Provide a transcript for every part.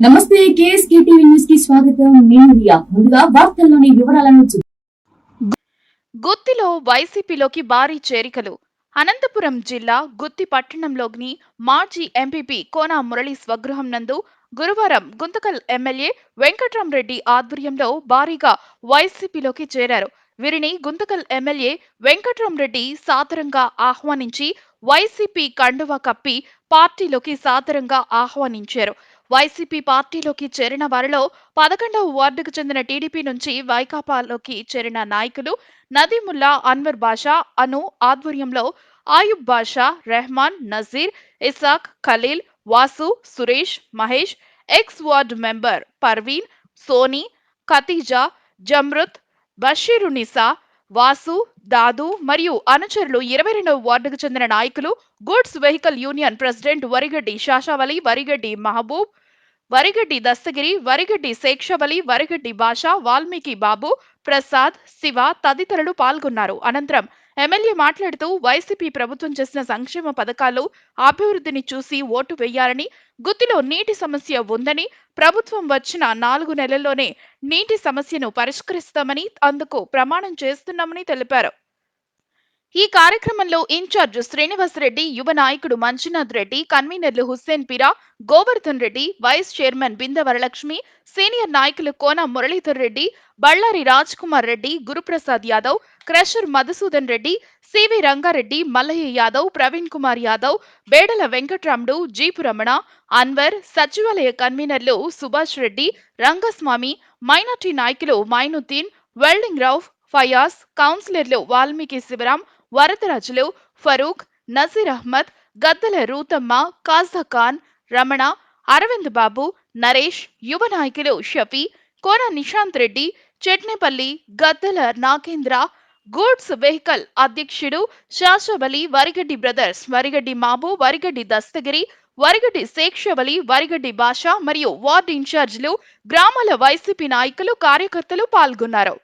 నమస్తే KSK TV news కి స్వాగతం. నేను రియా. ముందుగా వార్తల్లోని వివరాలను గుత్తిలో వైసీపీలోకి భారీ చేరికలు. అనంతపురం జిల్లా గుత్తి పట్టణంలోని మాజీ ఎంపీపీ కోన మురళి స్వగృహం నందు గురువారం గుంతకల్ ఎమ్మెల్యే వెంకట్రామరెడ్డి ఆధ్వర్యంలో భారీగా వైసీపీలోకి చేరారు. వీరిని గుంతకల్ ఎమ్మెల్యే వెంకట్రామరెడ్డి సాదరంగా ఆహ్వానించి వైసీపీ కండువా కప్పి పార్టీలోకి సాదరంగా ఆహ్వానించారు. వైసీపీ పార్టీలోకి చేరిన వారిలో 11వ వార్డుకు చెందిన టీడీపీ నుంచి వైకాపాలోకి చేరిన నాయకులు నదీముల్లా అన్వర్ బాషా అను ఆధ్వర్యంలో Ayub Basha, Rehman, Nazir, Isaq, Khaleel, Vasu, Suresh, Mahesh, ex ward member Parveen, Soni, Khatija, Jamrut, Basheerunnisa, Vasu, Dadu మరియు అనుచరులు 22వ వార్డుకు చెందిన నాయకులు, గూడ్స్ వెహికల్ యూనియన్ ప్రెసిడెంట్ వరిగడ్డి శాషావలి, వరిగడ్డి మహబూబ్, వరిగడ్డి దస్తగిరి, వరిగడ్డి శేక్షవలి, వరిగడ్డి బాషా, వాల్మీకి బాబు, ప్రసాద్, శివ తదితరులు పాల్గొన్నారు. అనంతరం ఎమ్మెల్యే మాట్లాడుతూ వైసీపీ ప్రభుత్వం చేసిన సంక్షేమ పథకాలు, అభివృద్ధిని చూసి ఓటు వేయాలని, గుత్తిలో నీటి సమస్య ఉందని, ప్రభుత్వం వచ్చిన 4 నెలల్లోనే నీటి సమస్యను పరిష్కరిస్తామని, అందుకు ప్రమాణం చేస్తున్నామని తెలిపారు. ఈ కార్యక్రమంలో ఇన్ఛార్జ్ శ్రీనివాసరెడ్డి, యువ నాయకుడు మంజునాథ్ రెడ్డి, కన్వీనర్లు Hussain Peera, Govardhan Reddy, vice chairman Binda Varalakshmi, senior నాయకులు Kona Muralidhar Reddy, Bellary Raj Kumar Reddy, Guruprasad Yadav, crusher Madhusudan Reddy, C V Rangareddy, Mallaiah Yadav, Praveen Kumar Yadav, Bedala Venkatramudu, jeep Ramana, Anwar, సచివాలయ కన్వీనర్లు సుభాష్ రెడ్డి, రంగస్వామి, మైనార్టీ నాయకులు మైనుద్దీన్, వెల్డింగ్ రావ్, ఫయాజ్, కౌన్సిలర్లు వాల్మీకి శివరాం, వరదరాజులు, ఫరూక్, నజీర్ అహ్మద్, గద్దల రూతమ్మ, కాజా ఖాన్, రమణ, అరవింద్ బాబు, నరేష్, యువ నాయకులు షఫీ, కోన నిశాంత్ రెడ్డి, చెట్నేపల్లి, గద్దల నాగేంద్ర, గూడ్స్ వెహికల్ అధ్యక్షుడు శాషవలి, వరిగడ్డి బ్రదర్స్, వరిగడ్డి మాబు, వరిగడ్డి దస్తగిరి, వరిగడ్డి శేక్షవలి, వరిగడ్డి బాషా మరియు వార్డు ఇన్ఛార్జీలు, గ్రామాల వైసీపీ నాయకులు, కార్యకర్తలు పాల్గొన్నారు.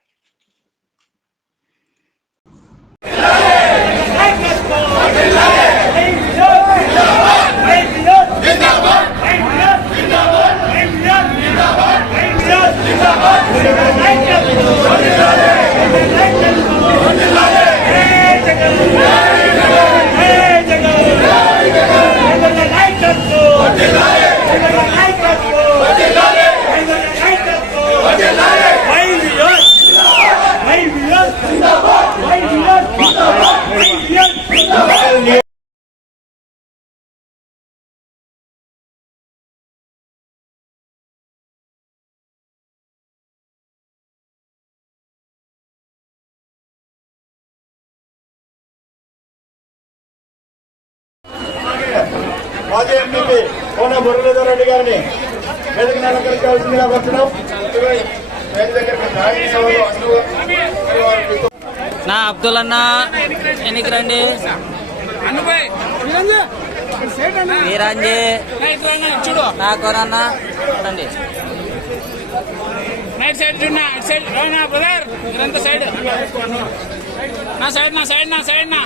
మాజీ ఎంపీ కోన మురళీధర్ రెడ్డి గారిని వేదిక అలంకరించాల్సిందిగా వచ్చినాం. నా అబ్దుల్ అన్న ఎన్నికి రండి, మీరాంజీ నా కోరన్న రండి. నైట్ సైడ్ చూడనా, ఇటు సైడ్ రానా బ్రదర్, మీరంతా సైడ్ నా సైడ్ నా సైడ్ నా సైడ్ నా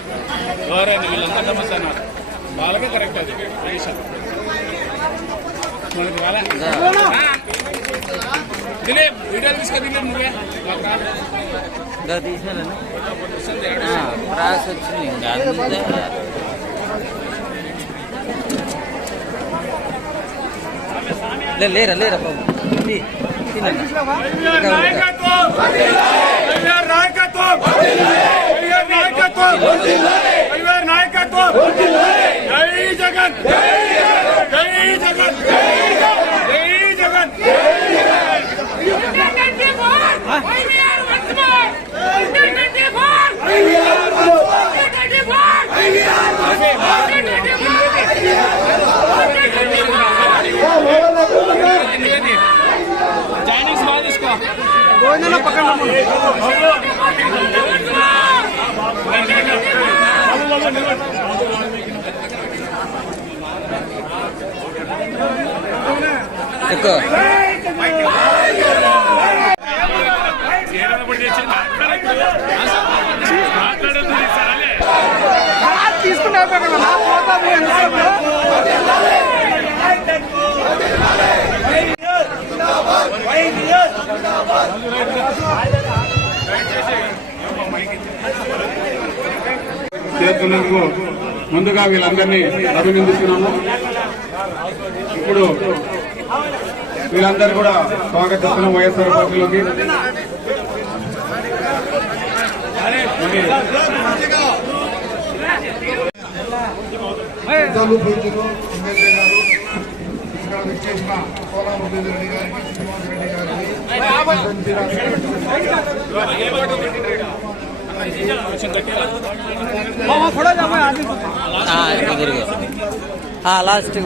ఎవరైనా వీళ్ళంతా సమస్య అన్నారు వాళ్ళకే కరెక్ట్. అది మనకి వాళ్ళ దిలీప్ వీడియోలు తీసుకొని దిలీప్ నువ్వే తీసాను ప్రాస్ వచ్చింది ఇంకా లేరా లేరా బాబు జై జగన్ జై జగన్ జై జగన్ జైనింగ్స్ బాగా తీసుకో పక్కన ఎక్కువ తీసుకున్నా చేస్తున్నందుకు ముందుగా వీళ్ళందరినీ అభినందిస్తున్నాము. ఇప్పుడు వీళ్ళందరూ కూడా స్వాగతిస్తున్నాం వైఎస్ఆర్ పార్టీలోకి. పెద్దలు పూజలు ఎమ్మెల్యే గారు ఇక్కడ విచ్చేసిన కోలా మురళీధర్ గారికి, శ్రీనివాస్ రెడ్డి లాస్ట్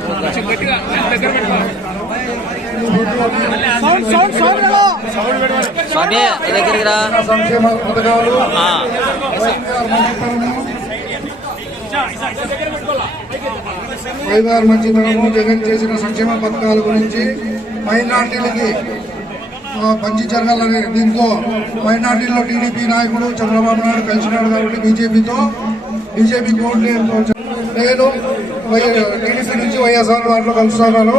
స్వామి దగ్గరికి రా. సంక్షేమ పథకాలు, వైద్యాలు మంచితనము, జగన్ చేసిన సంక్షేమ పథకాల గురించి మైనార్టీలకి మంచి జరగాలని దీంతో మైనార్టీలో టీడీపీ నాయకుడు చంద్రబాబు నాయుడు కలిసినాడు కాబట్టి బీజేపీ కోర్టు నేను టీడీపీ నుంచి వైఎస్ఆర్ దాంట్లో కలుస్తున్నాను.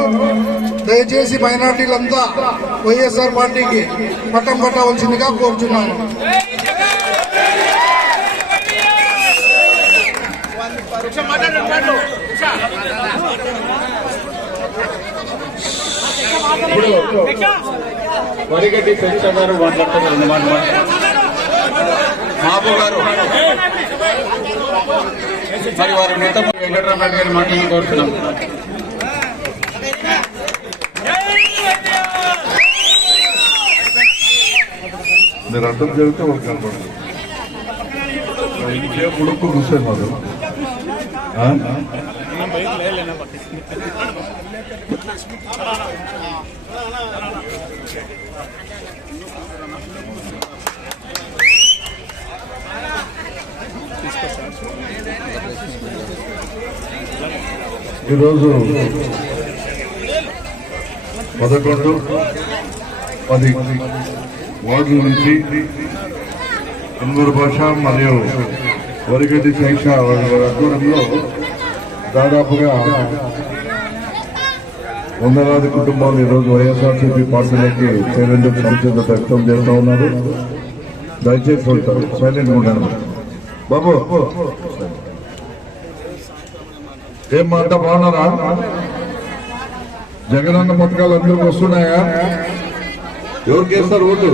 దయచేసి మైనార్టీలంతా వైఎస్ఆర్ పార్టీకి పట్టం కట్టవలసిందిగా కోరుచున్నాను. వరిగడ్డి శంకర్ గారు మాట్లాడుతున్నారు. బాబు గారు మరి వారి నేత వెంకటరామరెడ్డి గారి మాటలను కోరుతున్నాం. మీరు అర్థం జరిగితే ఒక కనపడదు ఉడుకు కూర్చొని మాకు ఈరోజు 11-10 వార్డుల నుంచి అన్వర్ భాష మరియు వరిగడ్డి శేష ఆధ్వర్యంలో దాదాపుగా వందలాది కుటుంబాలు ఈరోజు వైఎస్ఆర్సీపీ పార్టీలకి చేరేందుకు సంసిద్ధత వ్యక్తం చేస్తూ ఉన్నారు. దయచేసి ఉంటారు, సైలెంట్గా ఉంటాను. బాబు ఏం మాట బాగున్నారా? జగనన్న పథకాలు అందరికి వస్తున్నాయా? ఎవరికి వేస్తారు ఓటు?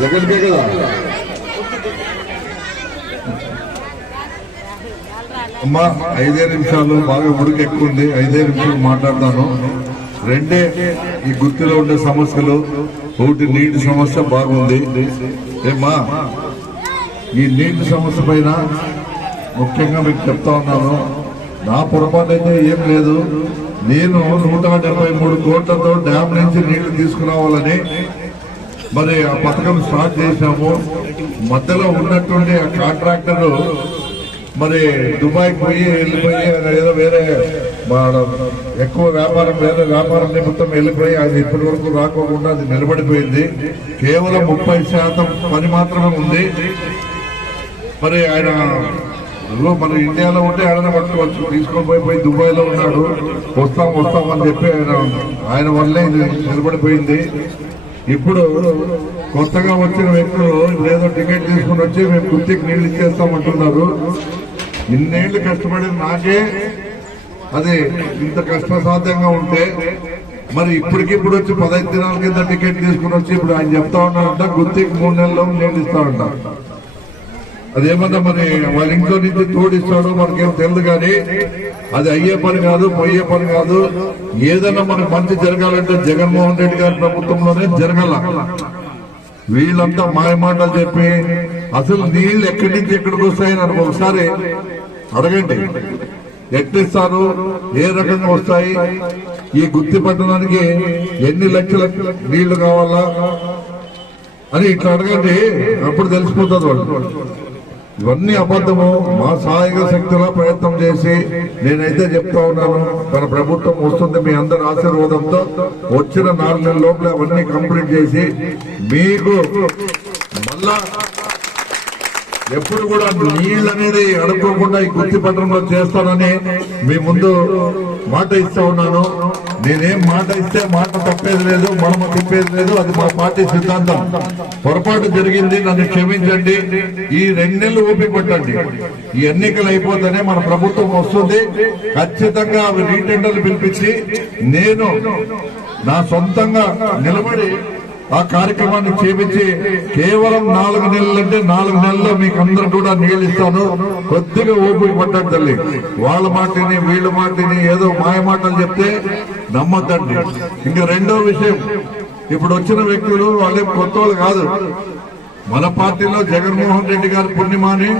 జగన్కే కదా. అమ్మా 5 నిమిషాలు బాగా ఉడికి ఎక్కువ ఉంది, 5 నిమిషాలు మాట్లాడతాను. రెండే ఈ గుర్తులో ఉండే సమస్యలు. ఒకటి నీటి సమస్య బాగుంది. ఏమ్మా ఈ నీటి సమస్య పైన ముఖ్యంగా మీకు చెప్తా ఉన్నాను. నా పొరపాటు అయితే ఏం లేదు. నేను 173 కోట్లతో డ్యామ్ నుంచి నీళ్లు తీసుకురావాలని మరి ఆ పథకం స్టార్ట్ చేశాము. మధ్యలో ఉన్నటువంటి ఆ కాంట్రాక్టర్ మరి దుబాయ్కి వెళ్ళిపోయి ఏదో వేరే ఎక్కువ వ్యాపారం వేరే వ్యాపారం నిమిత్తం వెళ్ళిపోయి అది ఇప్పటి వరకు రాకోకుండా అది నిలబడిపోయింది. కేవలం 30% పని మాత్రమే ఉంది. మరి ఆయన మన ఇండియాలో ఉంటే ఆయన పట్టుకోవచ్చు, తీసుకొని పోయి దుబాయ్లో ఉన్నాడు. వస్తాం అని చెప్పి ఆయన వల్లే ఇది నిలబడిపోయింది. ఇప్పుడు కొత్తగా వచ్చిన వ్యక్తులు ఏదో టికెట్ తీసుకుని వచ్చి మేము గుర్తికి నీళ్లు ఇచ్చేస్తామంటున్నారు. ఇన్నేళ్లు కష్టపడి నాకే అది ఇంత కష్టసాధ్యంగా ఉంటే మరి ఇప్పటికిప్పుడు వచ్చి 15 దినాల కింద టికెట్ తీసుకుని వచ్చి ఇప్పుడు ఆయన చెప్తా ఉన్నారంట గుర్తికి 3 నెలల్లో నీళ్లు ఇస్తామంట. అదేమన్నా మరి వాళ్ళ ఇంట్లో నుంచి తోడిస్తాడో మనకేం తెలియదు, కానీ అది అయ్యే పని కాదు, పోయే పని కాదు. ఏదైనా మనకు మంచి జరగాలంటే జగన్మోహన్ రెడ్డి గారి ప్రభుత్వంలోనే జరగాల. వీళ్ళంతా మాయమాటలు చెప్పి అసలు నీళ్లు ఎక్కడి నుంచి ఎక్కడికి వస్తాయని నాకు ఒకసారి అడగండి. ఎట్టిస్తారు, ఏ రకంగా వస్తాయి, ఈ గుత్తి పట్టణానికి ఎన్ని లక్షల నీళ్లు కావాలా అని ఇట్లా అడగండి, అప్పుడు తెలిసిపోతుంది వాళ్ళు. ఇవన్నీ అబద్ధము. మా సహాయక శక్తిలో ప్రయత్నం చేసి నేనైతే చెప్తా ఉన్నాను, మన ప్రభుత్వం వస్తుంది మీ అందరి ఆశీర్వాదంతో. వచ్చిన 4 నెలల లోపల అవన్నీ కంప్లీట్ చేసి మీకు మళ్ళా ఎప్పుడు కూడా నీళ్ళు అనేది అడుక్కోకుండా ఈ గుత్తి పట్టణంలో చేస్తానని మీ ముందు మాట ఇస్తా ఉన్నాను. నేనేం మాట ఇస్తే మాట తప్పేది లేదు, మనము తిప్పేది లేదు. అది మా పార్టీ సిద్ధాంతం. పొరపాటు జరిగింది, నన్ను క్షమించండి. ఈ 2 నెలలు ఓపిక పట్టండి. ఈ ఎన్నికలు అయిపోతేనే మన ప్రభుత్వం వస్తుంది. ఖచ్చితంగా అవి రీటెండర్లు పిలిపించి నేను నా సొంతంగా నిలబడి ఆ కార్యక్రమాన్ని చేపించి కేవలం 4 నెలలు అంటే 4 నెలల్లో మీకు అందరూ కూడా నీళ్ళు ఇస్తాను. కొద్దిగా ఓపిక పట్టండి తల్లి. వాళ్ళ మాటని వీళ్ళ మాటని ఏదో మాయ మాటలు చెప్తే నమ్మద్దండి. ఇంకా రెండో విషయం, ఇప్పుడు వచ్చిన వ్యక్తులు వాళ్ళే కొత్త వాళ్ళు కాదు. మన పార్టీలో జగన్మోహన్ రెడ్డి గారు పుణ్యమాని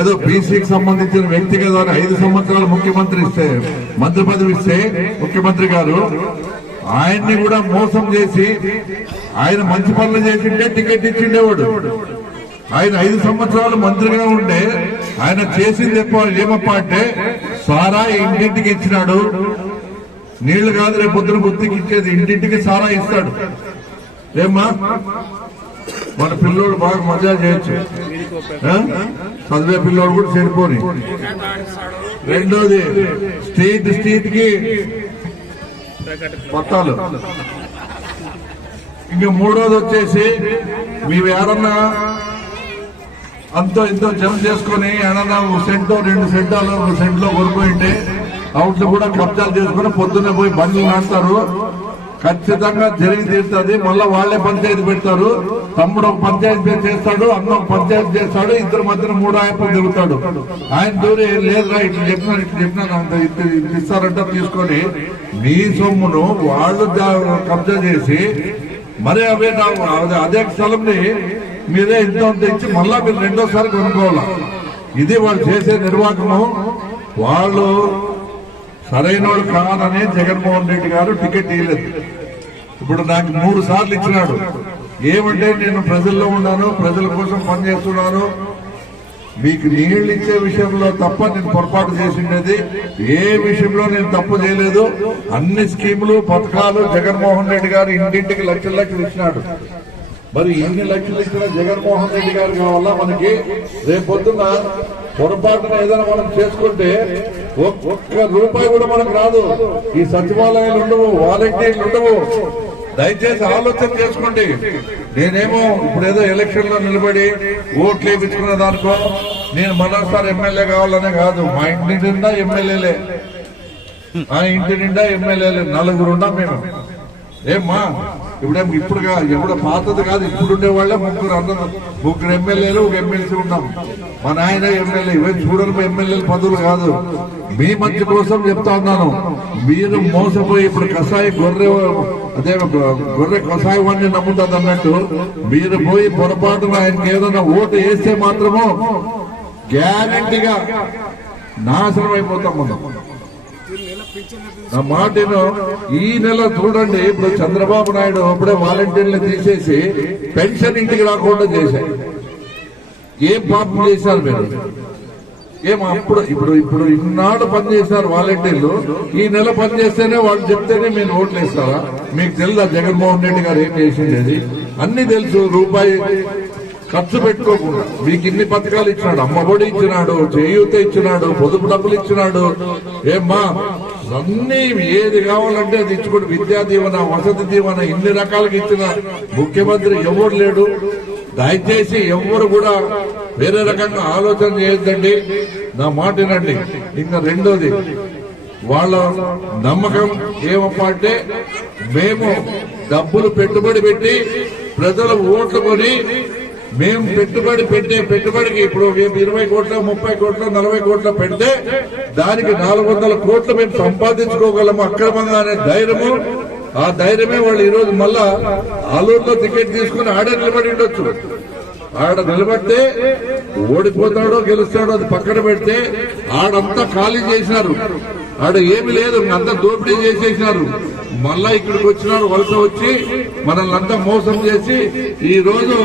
ఏదో బీసీకి సంబంధించిన వ్యక్తి కదా 5 సంవత్సరాలు ముఖ్యమంత్రి ఇస్తే, మంత్రి పదవి ఇస్తే ముఖ్యమంత్రి గారు ఆయన్ని కూడా మోసం చేసి ఆయన మంచి పనులు చేసింటే టికెట్ ఇచ్చిండేవాడు. ఆయన 5 సంవత్సరాలు మంత్రిగా ఉంటే ఆయన చేసింది ఏమప్ప అంటే సారా ఇంటింటికి ఇచ్చినాడు. నీళ్లు కాదు రేపు పొద్దున గుర్తికి ఇచ్చేది, ఇంటింటికి సారా ఇస్తాడు. ఏమ్మా మన పిల్లోడు బాగా మజా చేయొచ్చు, చదివే పిల్లోడు కూడా చేరిపోని. రెండోది స్ట్రీట్ కి పట్టాలు. ఇంకా మూడోది వచ్చేసి మేము ఏడన్నా అంతో ఇంతో జమ చేసుకుని ఏడన్నా 1 సెంటో 2 సెంటాలు 1 సెంట్లో కొనుక్కుంటే అవుట్లు కూడా కబ్జాలు చేసుకుని పొద్దున్నే పోయి బండ్లు నాటుతారు. ఖచ్చితంగా జరిగి తీరుతుంది. మళ్ళా వాళ్లే పంచాయతీ పెడతారు. తమ్ముడు ఒక పంచాయతీ చేస్తాడు, అన్న ఒక పంచాయతీ చేస్తాడు. ఇద్దరు మధ్యన 3 ఆయపలు తిరుగుతాడు. ఆయన దూరం లేదురా ఇట్లా చెప్పినా అంత ఇస్తారంట తీసుకొని మీ సొమ్మును వాళ్ళు కబ్జా చేసి మరి అదే స్థలంని మీరే ఇంత ఇచ్చి మళ్ళా మీరు రెండోసారి కొనుక్కోవాలా. ఇది వాళ్ళు చేసే నిర్వాహకము. వాళ్ళు సరైన వాళ్ళు కాదని జగన్మోహన్ రెడ్డి గారు టికెట్ ఇవ్వలేదు. ఇప్పుడు నాకు 3 సార్లు ఇచ్చినాడు. ఏమంటే నేను ప్రజల్లో ఉన్నాను, ప్రజల కోసం పనిచేస్తున్నాను. మీకు నీళ్లు ఇచ్చే విషయంలో తప్ప నేను పొరపాటు చేసిండేది ఏ విషయంలో నేను తప్పు చేయలేదు. అన్ని స్కీములు పథకాలు జగన్మోహన్ రెడ్డి గారు ఇంటింటికి లక్షలు ఇచ్చినాడు. మరి ఎన్ని లక్షలు ఇచ్చిన జగన్మోహన్ రెడ్డి గారు కావాలా మనకి? రేపొద్దున పొరపాటున ఏదైనా మనం చేసుకుంటే ఒక్క రూపాయి కూడా మనకు రాదు. ఈ సచివాలయాలు ఉండవు, వాలంటీర్లు ఉండవు. దయచేసి ఆలోచన చేసుకోండి. నేనేమో ఇప్పుడు ఏదో ఎలక్షన్ లో నిలబడి ఓట్లు వేయించుకున్న దానికో నేను మరోసారి ఎమ్మెల్యే కావాలనే కాదు. మా ఇంటి నిండా ఎమ్మెల్యేలే, ఆ ఇంటి నిండా ఎమ్మెల్యేలే. 4 ఉన్నాం మేము. ఏమ్మా ఇప్పుడుగా ఎప్పుడు పాతది కాదు, ఇప్పుడు ఉండేవాళ్ళే 3 ఎమ్మెల్యేలు 1 ఎమ్మెల్సీ ఉన్నాం. మా నాయన ఎమ్మెల్యే. ఇవే చూడరు ఎమ్మెల్యేలు పదవులు కాదు. మీ మంచి కోసం చెప్తా ఉన్నాను. మీరు మోసపోయి ఇప్పుడు గొర్రె కషాయాన్ని నమ్ముతుంది అన్నట్టు మీరు పోయి పొరపాటున ఆయనకి ఏదైనా ఓటు వేస్తే మాత్రము గ్యారంటీగా నాశనం అయిపోతాం మనం. నా మాటను ఈ నెల చూడండి. ఇప్పుడు చంద్రబాబు నాయుడు అప్పుడే వాలంటీర్లు తీసేసి పెన్షన్ ఇంటికి రాకుండా చేశారు. ఏం పాపం చేశారు మీరు? ఇప్పుడు ఇన్నాళ్ళు పనిచేశారు వాలంటీర్లు. ఈ నెల పనిచేస్తేనే వాళ్ళు చెప్తేనే మీరు ఓట్లు వేస్తారా? మీకు తెలుసా జగన్మోహన్ రెడ్డి గారు ఏం చేసిండేది? అన్ని తెలుసు. రూపాయి ఖర్చు పెట్టుకోకుండా మీకు ఇన్ని పథకాలు ఇచ్చినాడు. అమ్మఒడి ఇచ్చినాడు, చేయూత ఇచ్చినాడు, పొదుపు డబ్బులు ఇచ్చినాడు. ఏమ్మా అన్ని ఏది కావాలంటే అది ఇచ్చుకోండి. విద్యా దీవెన, వసతి దీవెన ఇన్ని రకాలుగా ఇచ్చిన ముఖ్యమంత్రి ఎవరు లేడు. దయచేసి ఎవరు కూడా వేరే రకంగా ఆలోచన చేయొద్దండి. నా మాట వినండి. ఇంకా రెండోది వాళ్ళ నమ్మకం ఏమప్పా అంటే మేము డబ్బులు పెట్టుబడి పెట్టి ప్రజలు ఓట్లు కొని మేము పెట్టుబడికి ఇప్పుడు 20 కోట్లు 30 కోట్లు 40 కోట్లు పెడితే దానికి 400 కోట్లు మేము సంపాదించుకోగలము అక్రమంగా అనే ధైర్యము. ఆ ధైర్యమే వాళ్ళు ఈ రోజు మళ్ళా ఆలూరులో టికెట్ తీసుకుని ఆడే నిలబడి ఉండొచ్చు. ఆడ నిలబడితే ఓడిపోతాడో గెలుస్తాడో అది పక్కన పెడితే ఆడంతా ఖాళీ చేసినారు. ఆడ ఏమి లేదు, అంతా దోపిడీ చేసేసినారు. మళ్ళా ఇక్కడికి వచ్చినారు, వలస వచ్చి మనల్ని అంతా మోసం చేసి ఈ రోజు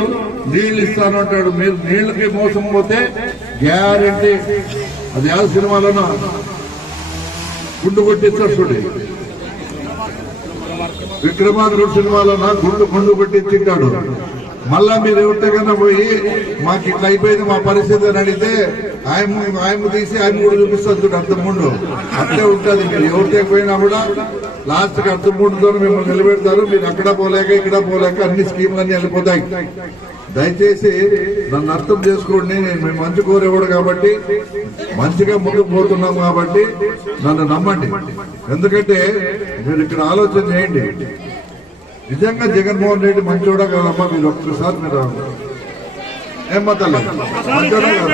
నీళ్లు ఇస్తాను అంటాడు. మీరు నీళ్లకి మోసం పోతే గ్యారంటీ అది ఆ సినిమాలోనూ గుండు కొట్టిస్తారు చూడండి. విక్రమార్కుడు సినిమాలోన గుండు కొట్టించింటాడు. మళ్ళా మీరు ఎవరికైనా పోయి మాకు ఇట్లా అయిపోయింది మా పరిస్థితి అని అడిగితే ఆయన తీసి ఆయన కూడా చూపిస్తుంది అర్థముండు. అట్లే ఉంటుంది. మీరు ఎవరితో పోయినా కూడా లాస్ట్ కి అర్థముండుతో మిమ్మల్ని నిలబెడతారు. మీరు అక్కడ పోలేక ఇక్కడ పోలేక అన్ని స్కీమ్లన్నీ వెళ్ళిపోతాయి. దయచేసి నన్ను అర్థం చేసుకోండి. నేను మేము మంచి కోరేవాడు కాబట్టి మంచిగా ముందుకు పోతున్నాం కాబట్టి నన్ను నమ్మండి. ఎందుకంటే మీరు ఇక్కడ ఆలోచన చేయండి. నిజంగా జగన్మోహన్ రెడ్డి మంచోడా కాదమ్మా? మీరు ఒక్కసారి మీరు ఏం మతాలి మంచోడా కాదు?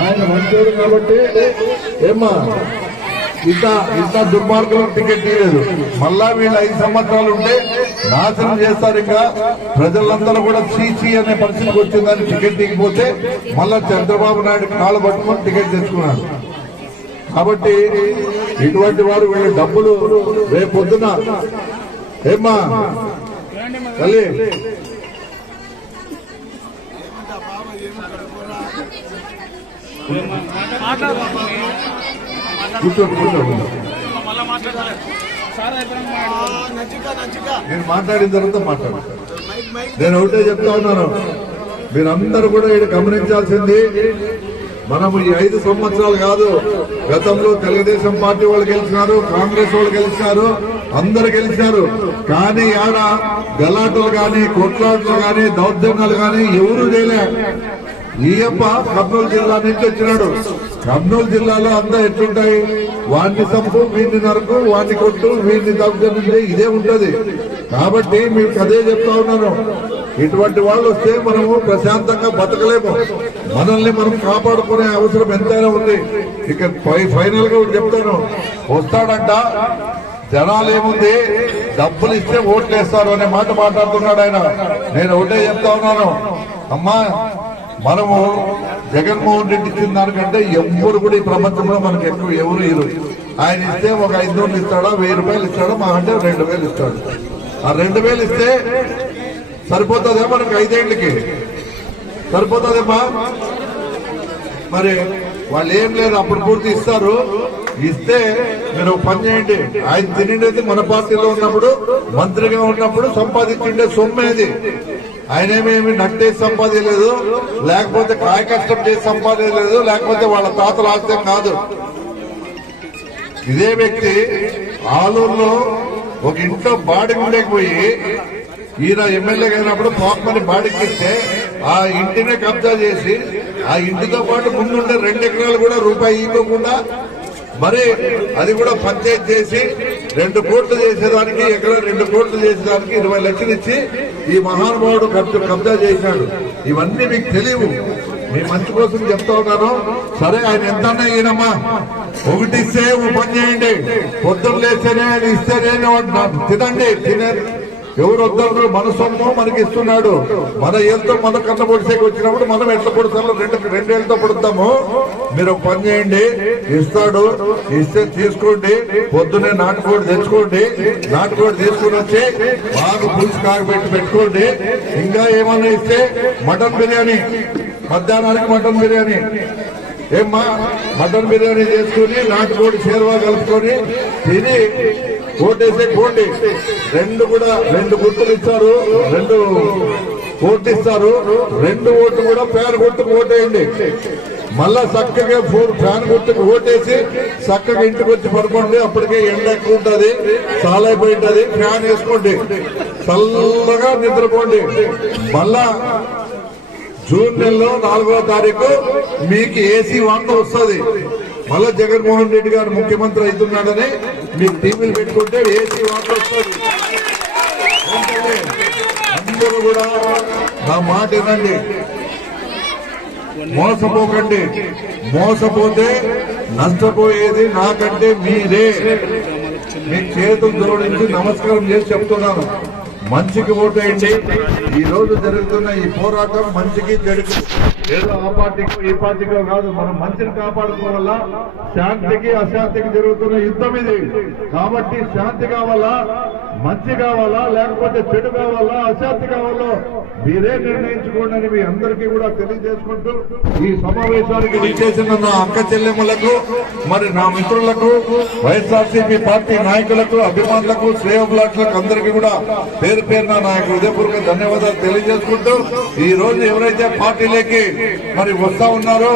ఆయన మంచోడు కాబట్టి ఏమ్మా ఇంత దుర్మార్గులకు టికెట్ ఇవ్వలేదు. మళ్ళా వీళ్ళు 5 సంవత్సరాలు ఉంటే నాశనం చేస్తారు. ఇంకా ప్రజలందరూ కూడా చీచీ అనే పరిస్థితికి వచ్చిందని టికెట్ ఇవ్వకపోతే మళ్ళా చంద్రబాబు నాయుడు కాళ్ళు పట్టుకొని టికెట్ తెచ్చుకున్నాడు. కాబట్టి ఇటువంటి వారు వీళ్ళ డబ్బులు రేపొద్దున ఏమ్మా తల్లి నేను మాట్లాడిన తర్వాత మాట్లాడు. నేను ఒకటే చెప్తా ఉన్నాను, మీరందరూ కూడా ఇక్కడ గమనించాల్సింది, మనము ఈ 5 సంవత్సరాలు కాదు, గతంలో తెలుగుదేశం పార్టీ వాళ్ళు గెలిచినారు, కాంగ్రెస్ వాళ్ళు గెలిచినారు, అందరు గెలిచినారు. కానీ ఆడ గలాటలు గాని కొట్లాటలు గాని దౌర్జన్యాలు గాని ఎవరూ చేయలే. ఈయప్ప కర్నూలు జిల్లా నుంచి వచ్చినాడు. కర్నూలు జిల్లాలో అంతా ఎట్లుంటాయి? వాడిని చంపు, వీడిని నరకు, వాడిని కొట్టు, వీడిని దౌర్జన్యం, ఇదే ఉంటది. కాబట్టి మీకు అదే చెప్తా ఉన్నాను, ఇటువంటి వాళ్ళు వస్తే మనము ప్రశాంతంగా బతకలేము. మనల్ని మనం కాపాడుకునే అవసరం ఎంతైనా ఉంది. ఇక ఫైనల్ గా చెప్తాను, వస్తాడంట, జనాలు ఏముంది డబ్బులు ఇస్తే ఓట్లు వేస్తారు అనే మాట మాట్లాడుతున్నాడు ఆయన. నేను ఒకటే చెప్తా ఉన్నాను, అమ్మా మనము జగన్మోహన్ రెడ్డి ఇచ్చిన దానికంటే ఎవరు కూడా ఈ ప్రపంచంలో మనకు ఎక్కువ ఎవరు ఇరు. ఆయన ఇస్తే ఒక 500 ఇస్తాడా, 1000 రూపాయలు ఇస్తాడా, మా అంటే 2000 ఇస్తాడు. ఆ 2000 ఇస్తే సరిపోతుందే మనకు 5 ఏళ్ళకి? సరిపోతుందేమా? మరి వాళ్ళు ఏం లేదు, అప్పుడు పూర్తి ఇస్తారు. ఇస్తే మీరు పని చేయండి. ఆయన తినేది మన పార్టీలో ఉన్నప్పుడు, మంత్రిగా ఉన్నప్పుడు సంపాదించిండే సొమ్మేది. ఆయన ఏమేమి నట్టేసి సంపాదించలేదు, లేకపోతే కాయ కష్టం చేసి సంపాదించలేదు, లేకపోతే వాళ్ళ తాతల ఆస్తం కాదు. ఇదే వ్యక్తి ఆలూరులో ఒక ఇంట్లో బాడికి ఉండకపోయి ఈయన ఎమ్మెల్యేగా అయినప్పుడు పాపమని బాడికి ఇస్తే ఆ ఇంటినే కబ్జా చేసి ఆ ఇంటితో పాటు ముందుండే 2 ఎకరాలు కూడా రూపాయి ఇవ్వకుండా మరి అది కూడా పంచాయతీ చేసి 2 కోట్లు చేసేదానికి, ఎకరా 2 కోట్లు చేసేదానికి 20 లక్షలు ఇచ్చి ఈ మహానుభావుడు కబ్జా చేశాడు. ఇవన్నీ మీకు తెలియవు. మీ మంచి కోసం చెప్తా ఉన్నాను. సరే ఆయన ఎంత ఈయనమ్మా, ఒకటి ఇస్తే పని చేయండి. పొద్దున్న లేస్తేనే ఆయన ఇస్తేనే తినండి. ఎవరు వద్దరు? మన సొమ్ము మనకి ఇస్తున్నాడు. మన ఏళ్ళతో మన కన్న పొడిసేకి వచ్చినప్పుడు మనం ఎట్లా పొడుస్తామో 2 ఏళ్ళతో పొడుస్తాము. మీరు ఒక పని చేయండి, ఇస్తాడు, ఇస్తే తీసుకోండి. పొద్దునే నాటుకోడి తెచ్చుకోండి. నాటుకోడి తీసుకుని వచ్చి బాగా పులుసు కాగబెట్టి పెట్టుకోండి. ఇంకా ఏమన్నా ఇస్తే మటన్ బిర్యానీ, మధ్యాహ్నానికి మటన్ బిర్యానీ, ఏమ్మా మటన్ బిర్యానీ చేసుకుని నాటుకోడి చేరువా కలుపుకొని తిని ఓటేసే కోటి 2 కూడా 2 గుర్తులు ఇస్తారు, 2 ఓట్లు ఇస్తారు. 2 ఓట్లు కూడా ఫ్యాన్ గుర్తుకు ఓటేయండి. మళ్ళా చక్కగా ఫ్యాన్ గుర్తుకు ఓటేసి చక్కగా ఇంటికి వచ్చి పడుకోండి. అప్పటికే ఎండ ఎక్కువ ఉంటుంది, చాలా అయిపోయి ఉంటుంది. ఫ్యాన్ వేసుకోండి, చల్లగా నిద్రపోండి. మళ్ళా జూన్ నెలలో 4వ తారీఖు మీకు ఏసీ వార్త వస్తుంది. మళ్ళా జగన్మోహన్ రెడ్డి గారు ముఖ్యమంత్రి అవుతున్నాడని మీకు టీవీలు పెట్టుకుంటే ఏసీ వార్త వస్తుంది. అందరూ కూడా నా మాట వినండి, మోసపోకండి. మోసపోతే నష్టపోయేది నాకంటే మీరే. మీ చేతులు జోడించి నమస్కారం చేసి చెప్తున్నాను, మంచికి ఓటేయండి. ఈ రోజు జరుగుతున్న ఈ పోరాటం మంచికి చెడుకు, ఏదో ఆ పార్టీకో ఈ పార్టీకో కాదు. మనం మంచిని కాపాడుకోవాలా. శాంతికి అశాంతికి జరుగుతున్న యుద్ధం ఇది. కాబట్టి శాంతి కావాలా, మంచి కావాలా, లేకపోతే చెడు కావాలా, అశాంతి కావాలో మీరే నిర్ణయించుకోండి అని మీ అందరికీ కూడా తెలియజేసుకుంటూ ఈ సమావేశానికి విచ్చేసిన నా అక్క చెల్లెమ్మలకు మరి నా మిత్రులకు వైఎస్ఆర్సీపీ పార్టీ నాయకులకు అభిమానులకు శ్రేయోభిలాషులకు అందరికీ కూడా పేరు పేరున నా హృదయపూర్వక ధన్యవాదాలు తెలియజేసుకుంటూ ఈ రోజు ఎవరైతే పార్టీలోకి మరి వస్తా ఉన్నారో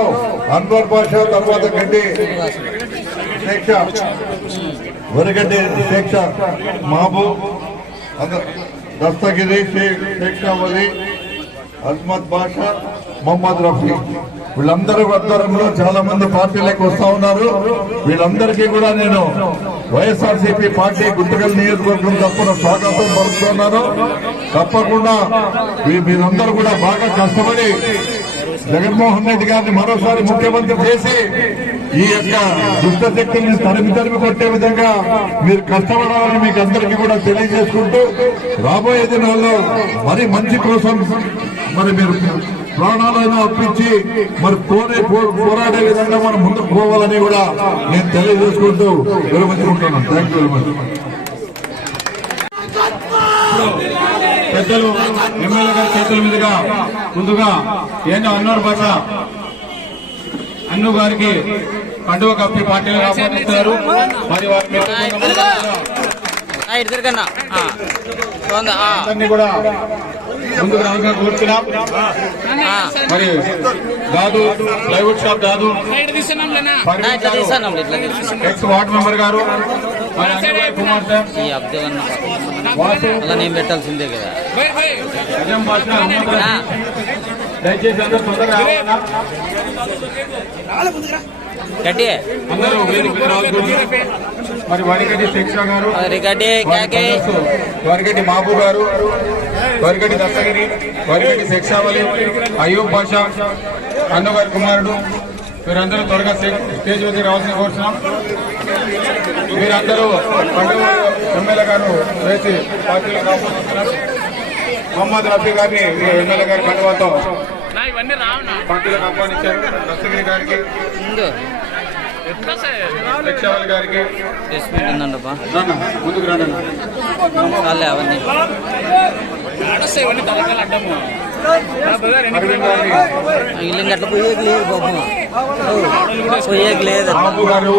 అన్వర్ బాషా, తర్వాత గడ్డి వరగడ్డి శేక్ష మహబూబ్, దస్తగిరి శేఖ్ వలి, అజ్మత్ బాషా, మొహమ్మద్ రఫీ, వీళ్ళందరూ ఆధ్వర్యంలో చాలా మంది పార్టీలకు వస్తా ఉన్నారు. వీళ్ళందరికీ కూడా నేను వైఎస్ఆర్సీపీ పార్టీ గుంతకల్ నియోజకవర్గం తరఫున స్వాగతం పలుకుతున్నాను. తప్పకుండా మీరందరూ కూడా బాగా కష్టపడి జగన్మోహన్ రెడ్డి గారిని మరోసారి ముఖ్యమంత్రి చేసి ఈ యొక్క దుష్ట శక్తుల్ని తరిమి కొట్టే విధంగా మీరు కష్టపడాలని మీకు అందరికీ కూడా తెలియజేసుకుంటూ రాబోయే దినాల్లో మరి మంచి కోసం మరి మీరు ప్రాణాలను అర్పించి మరి పోరాడే విధంగా మనం ముందుకు పోవాలని కూడా నేను తెలియజేసుకుంటూ విరమించుకుంటున్నాను. Thank you very much. పెద్దలు ఎమ్మెల్యే గారి చేతుల మీదుగా ముందుగా ఏంటో అన్నోర్ భాష అన్ను గారికి కండువ కప్పి పార్టీలు ఆహ్వానిస్తారు. మరి వారిని కూడా ముందుకు రావాలని కోరుతున్నాం. మరి Dadu plywood shop Dadu X ward member గారు కుమార్తె నేను పెట్టాల్సిందే కదా. దయచేసి అందరూ తొందరగా గడ్డి అందరూ మరి వరిగడ్డి శిక్ష గారు, వరిగడ్డి మహబూబ్ గారు, వరిగడ్డి దత్తగిరి, వరిగడ్డి శిక్షావలి, అయ్యూబ్ బాషా, అన్ను గారి కుమారుడు, మీరందరూ త్వరగా స్టేజ్ వద్ద రావాల్సిన కోరుతున్నాం. మీరందరూ ఎమ్మెల్యే గారు వేసి పార్టీలో రాబోతున్నారు. మొహమ్మద్ రఫీ గారిని ఎమ్మెల్యే గారి కండువాతో పార్టీలకు ఆహ్వానించారు. దస్తగిరి గారికి, శిక్షావలి గారికి ముందుకు రండి. అవన్నీ ఇల్లు అట్లా పోయేకి లేదు బాబు, పోయేకి లేదు. బాబు గారు,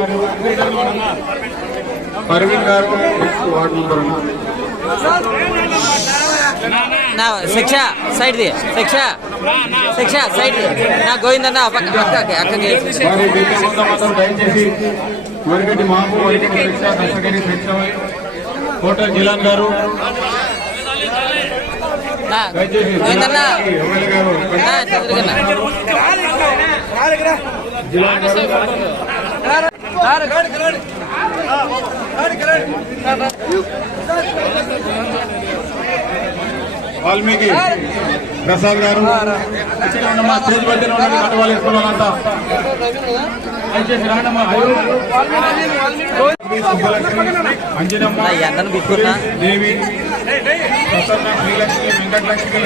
అరవింద్ గారు, వార్డు మెంబర్ నా శిక్ష సైడ్ ది, శిక్ష సైడ్ నా గోవిందన్న అక్కకి దయచేసి వరిగడ్డి మహబూబ్, వరిగడ్డి శిక్ష, దస్తగిరి శిక్ష, కోటల్ జిలాన్ గారు దయచేసి ఎమ్మెల్యే గారు జిలాన్ గారు వాల్మీకి ప్రసాద్ గారు మా స్టేజ్ మధ్యలో కట్టువాళ్ళు వేసుకున్నారంతా దయచేసి రానమ్మా. అంజనమ్మ, దేవి, ప్రసన్న, శ్రీలక్ష్మి, వెంకటలక్ష్మి,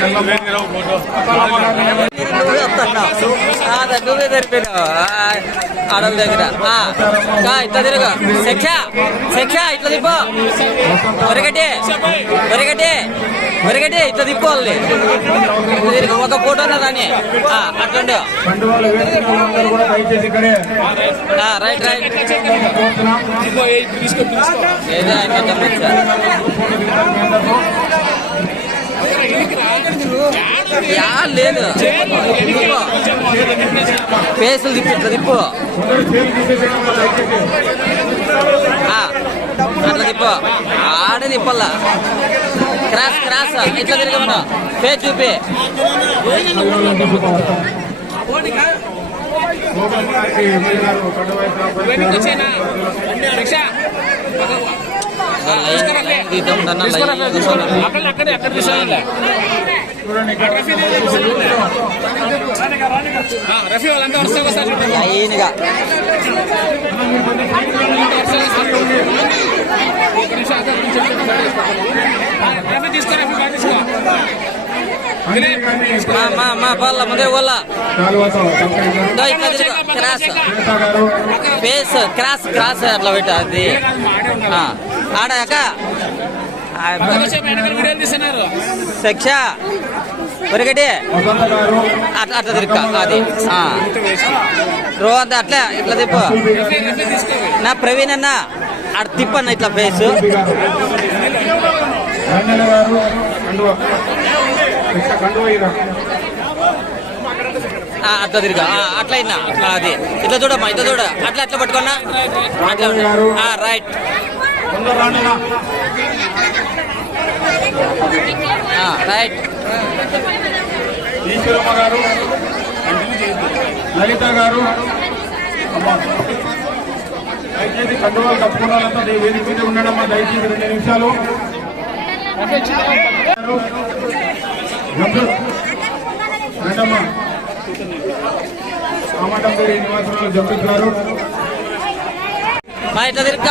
నువ్వే సరిపోయినావు ఆడల దగ్గర. ఇట్లా తిరుగు శిక్ష ఇట్లా తిప్పు, వరగడ్డి ఇట్లా తిప్పోవాలి. ఒక ఫోటో రాని అట్లుండు. రైట్ లేదు ఫేసులు తిప్పు, ఇట్లా తిప్పు, అట్లా తిప్పు, ఆడ తిప్పల్లా. క్రాస్ ఇట్లా తిరగమను, ఫేస్ చూపి. రఫీ వాళ్ళంతా వస్తారు. ముందే వాళ్ళ ఫేస్ క్రాస్ అట్లా పెట్ట అది ఆడాక శిక్ష ఒరిగటి వసంత గారు, అట్లా అట్లా తిరుక్క అది రో అంతా అట్లా ఇట్లా తిప్పు నా ప్రవీణ్ అన్న అటు తిప్పన్న ఇట్లా ఫేస్ వెన్నెల గారు, కండువా ఇక్కడ కండువా ఇరా. అట్లా తిరిగా అట్లా అయినా అది ఇట్లా చూడమ్మా ఇట్లా చూడ అట్లా అట్లా పట్టుకున్నా అట్లా రైట్ కొందరు రాండినా. రైట్ ఈశ్వరమ్మ గారు, లలిత గారు, అమ్మా దయచేసి కండువాలు కప్పుకున్నారంతా వేదిక మీద ఉండడమ్మా. దయచేసి 2 నిమిషాలు. రండమ్మా. కామటంపేరి నివాసంలో జంపిక్ గారు, మా ఇట్లా తిరుక్క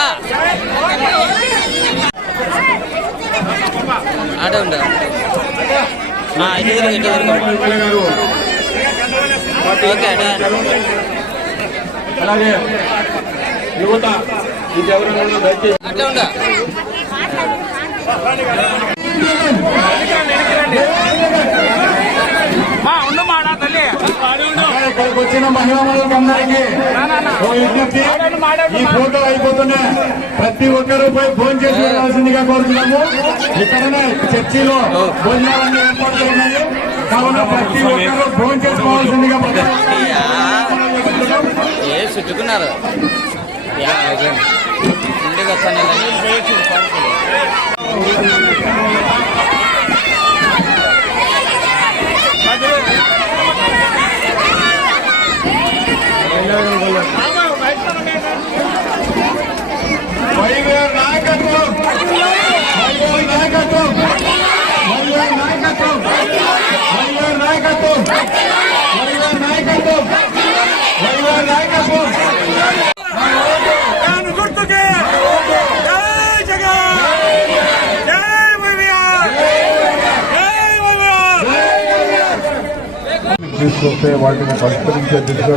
అటే ఉండ ఇట్లా తిరుగు ఎమ్మెల్యే గారు, ఓకే అలాగే యువత ఇంకెవరైనా దయచేసి అట్లా ఉండ ఇక్కడికి వచ్చిన మహిళలకు అందరికీ ఓ విజ్ఞప్తి, ఈ ఫోటో అయిపోతున్నా ప్రతి ఒక్కరూ పోయి భోజనం చేసి వెళ్ళాల్సిందిగా కోరుతున్నాము. ఇక్కడనే చర్చిలో భోజనాలన్నీ ఏర్పాట్లు ఉన్నాయి కావున ప్రతి ఒక్కరూ భోజనం చేసుకోవాల్సిందిగా ఏ చుట్టుకున్నారు ఇంటికి వచ్చాను వైవేర్ నాయకత్వం, వైవేర్ నాయకత్వం, వైవేర్ నాయకత్వం, వైవేర్ నాయకత్వం, వైవేర్ నాయకత్వం, వైవేర్ నాయకత్వం. గుర్తుకే జై జగన్, జై వైవేర్, జై వైవేర్. తీసుకొస్తే వాటిని పరిష్కరించే దిశగా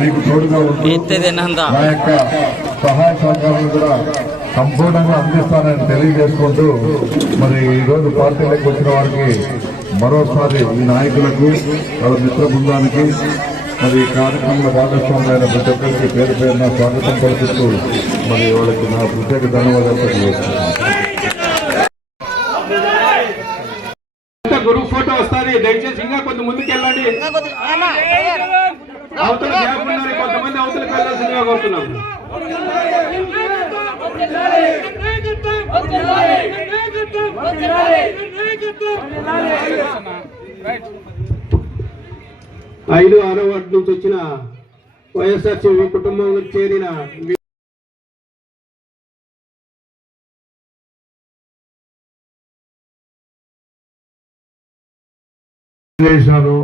మీకు తోడుగా ఉంటూ నా యొక్క సహాయ సహకారాలు కూడా సంపూర్ణంగా అందిస్తానని తెలియజేసుకుంటూ మరి ఈరోజు పార్టీలోకి వచ్చిన వారికి మరోసారి ఈ నాయకులకు వాళ్ళ మిత్ర బృందానికి మరి ఈ కార్యక్రమంలో భాగస్వాములైన ప్రతి ఒక్కరికి పేరు పేరున స్వాగతం పలుకుతూ మరి వాళ్ళకి నా ప్రత్యేక ధన్యవాదాలు తెలియజేస్తున్నాను. గురువు ఫోటో వస్తుంది, దయచేసి ఇంకా కొంత ముందుకు వెళ్ళండి. అవతల గ్యాప్ ఉన్నారు, కొంతమంది అవతలకు వెళ్ళాల్సిందిగా కోరుతున్నాం. ఐదు 6వ వార్డు నుంచి వచ్చిన వైఎస్ఆర్సీపీ కుటుంబంలో చేరిన చేశాను.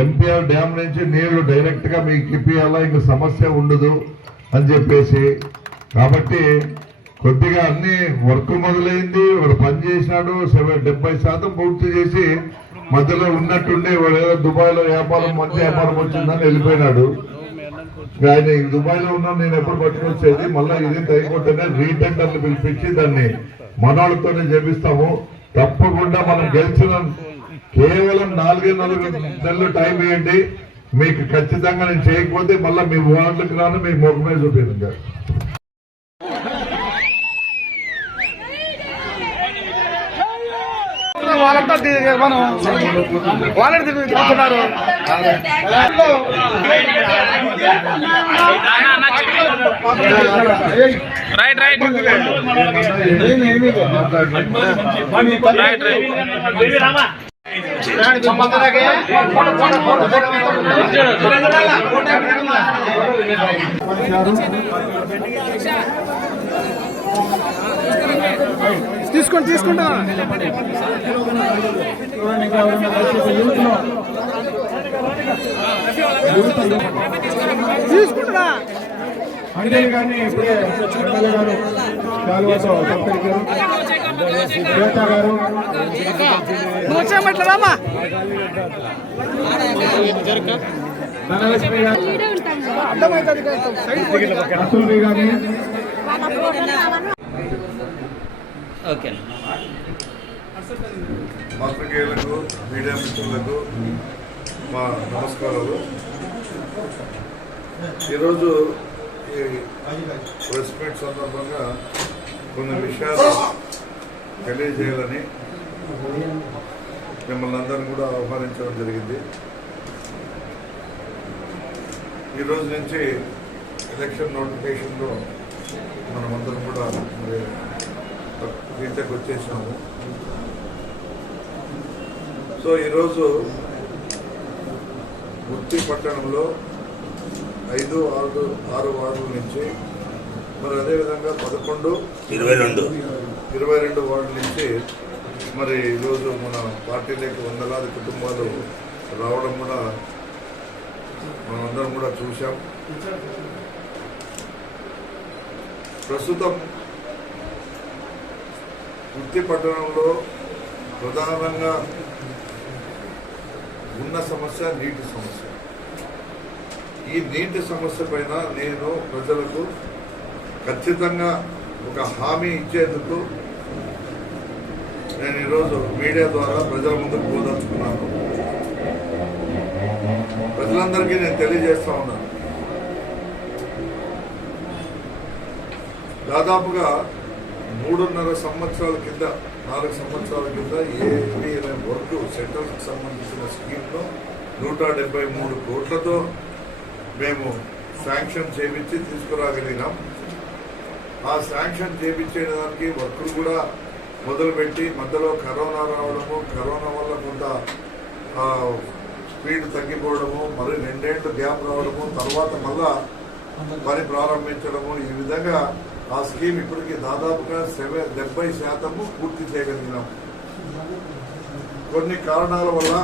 ఎంపీఆర్ డ్యామ్ నుంచి నీళ్లు డైరెక్ట్ గా మీకు ఇప్పియాలా, ఇంక సమస్య ఉండదు అని చెప్పేసి. కాబట్టి కొద్దిగా అన్ని వర్క్ మొదలైంది, వాడు పని చేసినాడు, 70% పూర్తి చేసి మధ్యలో ఉన్నట్టుండి వాడు ఏదో దుబాయ్ లో మంచి వ్యాపారం వచ్చిందని వెళ్ళిపోయినాడు. ఆయన దుబాయ్ లో ఉన్నా నేను ఎప్పుడు పట్టుకొచ్చేది, మళ్ళీ ఇది తగ్గిపోతేనే రీటెండర్లు పిలిపించి దాన్ని మనోళ్ళతోనే చేపిస్తాము. తప్పకుండా మనం గెలిచిన కేవలం 4 నెలలు టైం ఇవ్వండి, మీకు ఖచ్చితంగా నేను చేయకపోతే మళ్ళీ మీ వార్డులకు రాను, మీ మొక్కమే చూపించారు. వాళ్ళంతా మనం వాళ్ళని తిరుగుతున్నారు. రైట్ రైట్ తీసుకుంటా అంజలి గారిని ఇప్పుడే ఎమ్మెల్యే గారు చాలువాతో సత్కరించారు. శ్వేత గారు ధనలక్ష్మి గారు, అసూరి గారిని ఓకే పాత్రికేయులకు, మీడియా మిత్రులకు మా నమస్కారాలు. ఈరోజు ఈ ప్రెస్ మీట్ సందర్భంగా కొన్ని విషయాలు తెలియజేయాలని మిమ్మల్ని అందరినీ కూడా ఆహ్వానించడం జరిగింది. ఈరోజు నుంచి ఎలక్షన్ నోటిఫికేషన్లో మనమందరం కూడా మరి దీంట్లోకి వచ్చేసినాము. సో ఈరోజు గుత్తి పట్టణంలో 5, 6 వార్డుల నుంచి మరి అదేవిధంగా 11, 22 వార్డుల నుంచి మరి ఈరోజు మన పార్టీలోకి వందలాది కుటుంబాలు రావడం కూడా మనమందరం కూడా చూసాం. ప్రస్తుతం గుత్తి పట్టణంలో ప్రధానంగా ఉన్న సమస్య నీటి సమస్య. ఈ నీటి సమస్య పైన నేను ప్రజలకు ఖచ్చితంగా ఒక హామీ ఇచ్చేందుకు నేను ఈరోజు మీడియా ద్వారా ప్రజల ముందుకు పోదలుచుకున్నాను. ప్రజలందరికీ నేను తెలియజేస్తా ఉన్నాను. దాదాపుగా 3.5 సంవత్సరాల కింద 4 సంవత్సరాల కింద ఏపీ వర్క్ సెంట్రల్ కి సంబంధించిన స్కీమ్లో 173 కోట్లతో మేము శాంక్షన్ చేపించి తీసుకురాగలిగినాం. ఆ శాంక్షన్ చేపించేదానికి వర్కులు కూడా మొదలుపెట్టి మధ్యలో కరోనా రావడము, కరోనా వల్ల కొంత స్పీడ్ తగ్గిపోవడము, మరి 2 ఏళ్ళు గ్యాప్ రావడము, తర్వాత మళ్ళా పని ప్రారంభించడము, ఈ విధంగా ఆ స్కీమ్ ఇప్పటికీ దాదాపుగా 70% పూర్తి చేయగలిగినాం. కొన్ని కారణాల వల్ల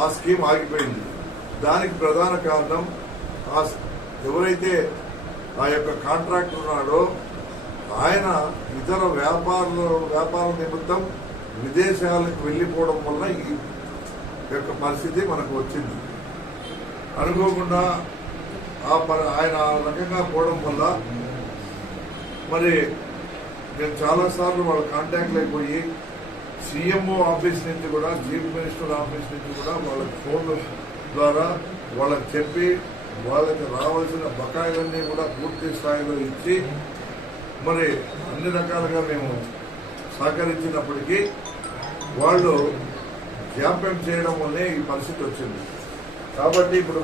ఆ స్కీమ్ ఆగిపోయింది. దానికి ప్రధాన కారణం ఎవరైతే ఆ యొక్క కాంట్రాక్టర్ ఉన్నాడో ఆయన ఇతర వ్యాపార నిమిత్తం విదేశాలకు వెళ్లిపోవడం వల్ల ఈ యొక్క పరిస్థితి మనకు వచ్చింది. అనుకోకుండా ఆయన ఆ రకంగా పోవడం వల్ల మరి మేము చాలాసార్లు వాళ్ళ కాంటాక్ట్ అయిపోయి సీఎంఓ ఆఫీస్ నుంచి కూడా, చీఫ్ మినిస్టర్ ఆఫీస్ నుంచి కూడా వాళ్ళకి ఫోన్ల ద్వారా వాళ్ళకి చెప్పి వాళ్ళకి రావాల్సిన బకాయిలన్నీ కూడా పూర్తి స్థాయిలో ఇచ్చి మరి అన్ని రకాలుగా మేము సహకరించినప్పటికీ వాళ్ళు జాప్యం చేయడం వల్లే ఈ పరిస్థితి వచ్చింది. కాబట్టి ఇప్పుడు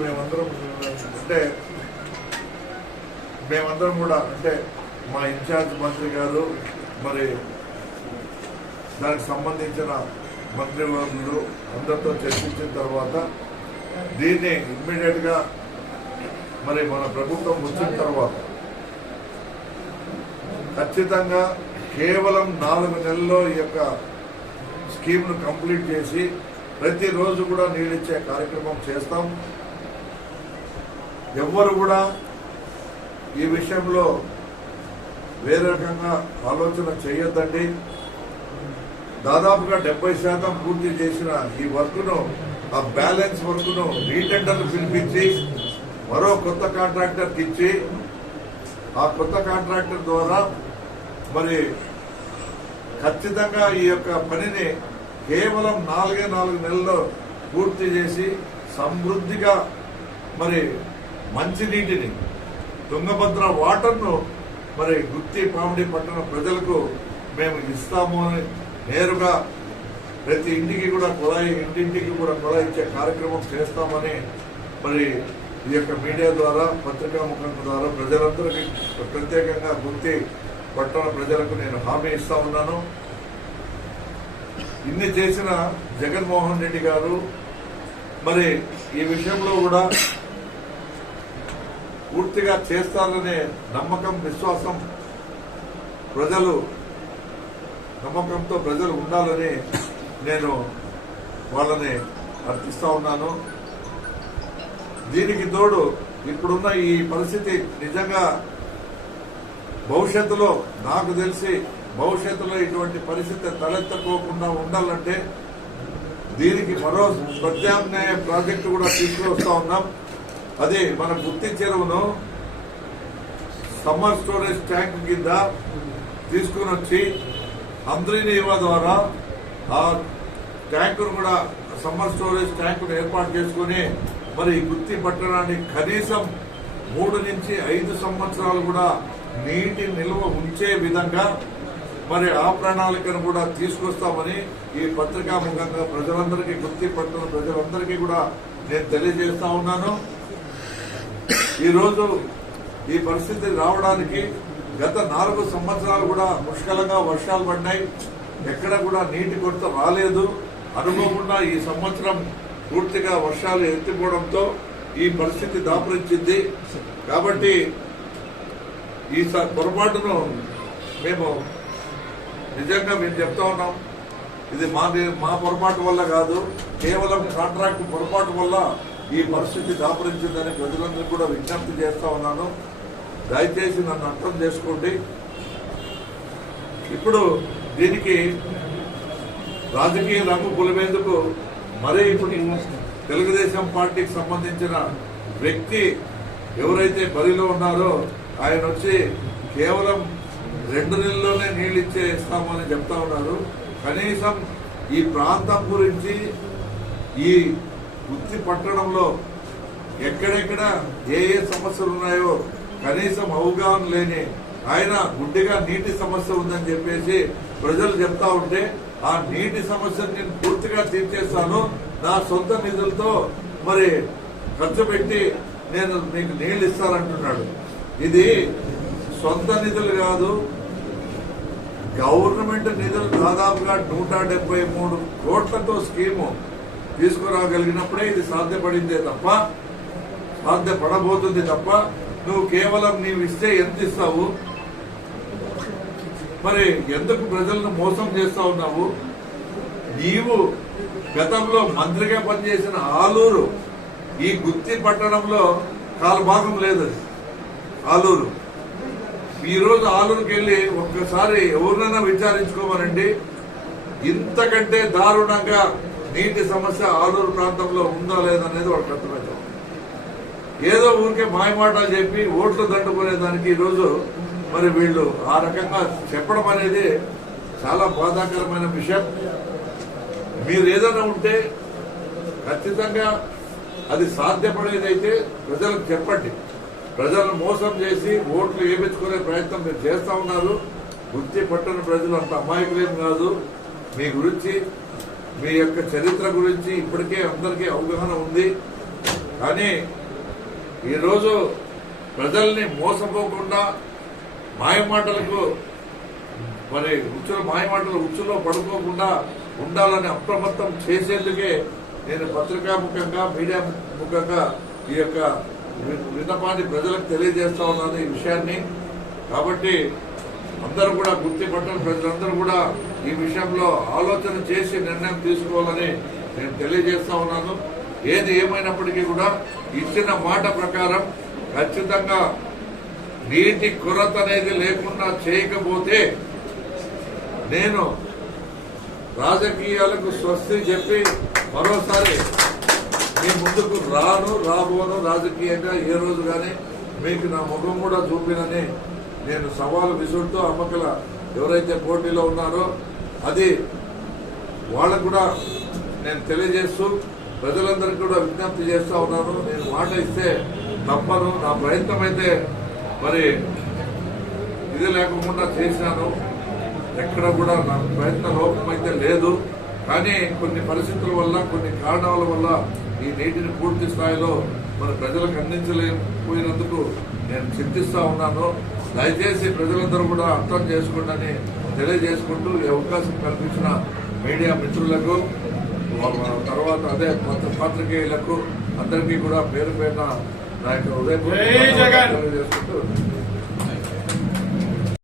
మేమందరం కూడా మా ఇన్ఛార్జ్ మంత్రి గారు మరి దానికి సంబంధించిన మంత్రివర్గులు అందరితో చర్చించిన తర్వాత దీన్ని ఇమ్మీడియట్ గా మరి మన ప్రభుత్వం వచ్చిన తర్వాత ఖచ్చితంగా కేవలం 4 నెలల్లో ఈ యొక్క స్కీమ్ ను కంప్లీట్ చేసి ప్రతిరోజు కూడా నీళ్ళిచ్చే కార్యక్రమం చేస్తాం. ఎవ్వరు కూడా ఈ విషయంలో వేరే రకంగా ఆలోచన చేయొద్దండి. దాదాపుగా 70% పూర్తి చేసిన ఈ వర్క్ను, ఆ బ్యాలెన్స్ వర్క్ను రీటెండర్లు పిలిపించి మరో కొత్త కాంట్రాక్టర్కి ఇచ్చి ఆ కొత్త కాంట్రాక్టర్ ద్వారా మరి ఖచ్చితంగా ఈ యొక్క పనిని కేవలం 4 నెలల్లో పూర్తి చేసి సమృద్ధిగా మరి మంచినీటిని, తుంగభద్ర వాటర్ను మరి గుత్తి పామిడి పట్టణ ప్రజలకు మేము ఇస్తాము అని నేరుగా ప్రతి ఇంటికి కూడా ఇంటింటికి కూడా కుళాయి ఇచ్చే కార్యక్రమం చేస్తామని మరి ఈ యొక్క మీడియా ద్వారా, పత్రికా ముఖం ద్వారా ప్రజలందరికీ ప్రత్యేకంగా గుత్తి పట్టణ ప్రజలకు నేను హామీ ఇస్తా ఉన్నాను. ఇన్ని చేసిన జగన్మోహన్ రెడ్డి గారు మరి ఈ విషయంలో కూడా పూర్తిగా చేస్తారనే నమ్మకం, విశ్వాసం నమ్మకంతో ప్రజలు ఉండాలని నేను వాళ్ళని అర్థిస్తా ఉన్నాను. దీనికి తోడు ఇప్పుడున్న ఈ పరిస్థితి నిజంగా భవిష్యత్తులో నాకు తెలిసి ఇటువంటి పరిస్థితి తలెత్తకోకుండా ఉండాలంటే దీనికి మరో ప్రత్యామ్నాయ ప్రాజెక్టు కూడా తీసుకువస్తా ఉన్నాం. అది మన గుత్తి చెరువును సమ్మర్ స్టోరేజ్ ట్యాంక్ కింద తీసుకుని వచ్చి అంద్రీనీవా ద్వారా ఆ ట్యాంకును కూడా సమ్మర్ స్టోరేజ్ ట్యాంకును ఏర్పాటు చేసుకుని మరి గుత్తి పట్టణాన్ని కనీసం 3 నుంచి 5 సంవత్సరాలు కూడా నీటి నిల్వ ఉంచే విధంగా మరి ఆ ప్రణాళికను కూడా తీసుకొస్తామని ఈ పత్రికా ముఖంగా ప్రజలందరికీ, గుత్తి పట్టణ ప్రజలందరికీ కూడా నేను తెలియజేస్తా ఉన్నాను. ఈరోజు ఈ పరిస్థితి రావడానికి గత 4 సంవత్సరాలు కూడా ముష్కలంగా వర్షాలు పడినాయి. ఎక్కడ కూడా నీటి కొరత రాలేదు. అనుకోకుండా ఈ సంవత్సరం పూర్తిగా వర్షాలు ఎత్తిపోవడంతో ఈ పరిస్థితి దాపురించింది. కాబట్టి ఈ పొరపాటును మేము నిజంగా చెప్తా ఉన్నాం. ఇది మా పొరపాటు వల్ల కాదు, కేవలం కాంట్రాక్ట్ పొరపాటు వల్ల ఈ పరిస్థితి దాపురించిందని ప్రజలందరూ కూడా విజ్ఞప్తి చేస్తా ఉన్నాను. దయచేసి నన్ను అర్థం చేసుకోండి. ఇప్పుడు దీనికి రాజకీయ రంగు పులిమేందుకు మరీ ఇప్పుడు తెలుగుదేశం పార్టీకి సంబంధించిన వ్యక్తి ఎవరైతే బరిలో ఉన్నారో ఆయన వచ్చి కేవలం 2 నెలల్లోనే నీళ్లు ఇస్తామని చెప్తా ఉన్నారు. కనీసం ఈ ప్రాంతం గురించి, ఈ గుత్తి పట్టణంలో ఎక్కడెక్కడ ఏ సమస్యలు ఉన్నాయో కనీసం అవగాహన లేని ఆయన గుడ్డిగా నీటి సమస్య ఉందని చెప్పేసి ప్రజలు చెప్తా ఉంటే ఆ నీటి సమస్యను నేను పూర్తిగా తీర్చేస్తాను, నా సొంత నిధులతో మరి ఖర్చు పెట్టి నేను మీకు నీళ్లు ఇస్తానంటున్నాడు. ఇది సొంత నిధులు కాదు, గవర్నమెంట్ నిధులు దాదాపుగా 173 కోట్లతో స్కీము తీసుకురాగలిగినప్పుడే ఇది సాధ్యపడిందే తప్ప, సాధ్యపడబోతుంది తప్ప నువ్వు కేవలం నీవు ఇస్తే ఎంత ఇస్తావు? మరి ఎందుకు ప్రజలను మోసం చేస్తా ఉన్నావు? నీవు గతంలో మంత్రిగా పనిచేసిన ఆలూరు, ఈ గుత్తి పట్టణంలో కాలభాగం లేదు. ఆలూరు ఈ రోజు ఆలూరుకి వెళ్ళి ఒక్కసారి ఎవరినైనా విచారించుకోమనండి, ఇంతకంటే దారుణంగా నీటి సమస్య ఆలూరు ప్రాంతంలో ఉందా లేదనేది వాళ్ళకి అర్థమవుతాం. ఏదో ఊరికే మాయమాటలు చెప్పి ఓట్లు దండుకునేదానికి ఈరోజు మరి వీళ్ళు ఆ రకంగా చెప్పడం అనేది చాలా బాధాకరమైన విషయం. మీరు ఏదైనా ఉంటే ఖచ్చితంగా అది సాధ్యపడేదైతే ప్రజలకు చెప్పండి. ప్రజలను మోసం చేసి ఓట్లు వేయించుకునే ప్రయత్నం మీరు చేస్తా ఉన్నారు. గుత్తి పట్టణ ప్రజలు అంత అమాయకులేం కాదు. మీ గురించి, మీ యొక్క చరిత్ర గురించి ఇప్పటికే అందరికీ అవగాహన ఉంది. కానీ ఈరోజు ప్రజల్ని మోసపోకుండా మాయమాటలకు మరి మాయమాటలు ఉచ్చులో పడుకోకుండా ఉండాలని అప్రమత్తం చేసేందుకే నేను పత్రికా ముఖంగా, మీడియా ముఖంగా ఈ యొక్క విన్నపాన్ని ప్రజలకు తెలియజేస్తా ఉన్నాను ఈ విషయాన్ని. కాబట్టి అందరూ కూడా గుత్తి పట్టణ ప్రజలందరూ కూడా ఈ విషయంలో ఆలోచన చేసి నిర్ణయం తీసుకోవాలని నేను తెలియజేస్తా ఉన్నాను. ఏది ఏమైనప్పటికీ కూడా ఇచ్చిన మాట ప్రకారం ఖచ్చితంగా నీటి కొరత అనేది లేకుండా చేయకపోతే నేను రాజకీయాలకు స్వస్తి చెప్పి మరోసారి మీ ముందుకు రాబోను. రాజకీయంగా ఏ రోజు కానీ మీకు నా ముఖం కూడా చూపినని నేను సవాలు విసురుతూ అమ్మకల ఎవరైతే పోటీలో ఉన్నారో అది వాళ్ళకు కూడా నేను తెలియజేస్తూ ప్రజలందరికీ కూడా విజ్ఞప్తి చేస్తా ఉన్నాను. నేను మాట ఇస్తే తప్పను. నా ప్రయత్నం అయితే మరి ఇది లేకుండా చేశాను. ఎక్కడ కూడా నా ప్రయత్న లోపం అయితే లేదు. కానీ కొన్ని పరిస్థితుల వల్ల, కొన్ని కారణాల వల్ల ఈ నీటిని పూర్తి స్థాయిలో మన ప్రజలకు అందించలేకపోయినందుకు నేను చింతిస్తా ఉన్నాను. దయచేసి ప్రజలందరూ కూడా అర్థం చేసుకోండి తెలియజేసుకుంటూ ఈ అవకాశం కల్పించిన మీడియా మిత్రులకు, తర్వాత అదే పాత్రికేయులకు అందరికీ కూడా పేరు పేరున నా యొక్క హృదయపూర్వక తెలియజేసుకుంటూ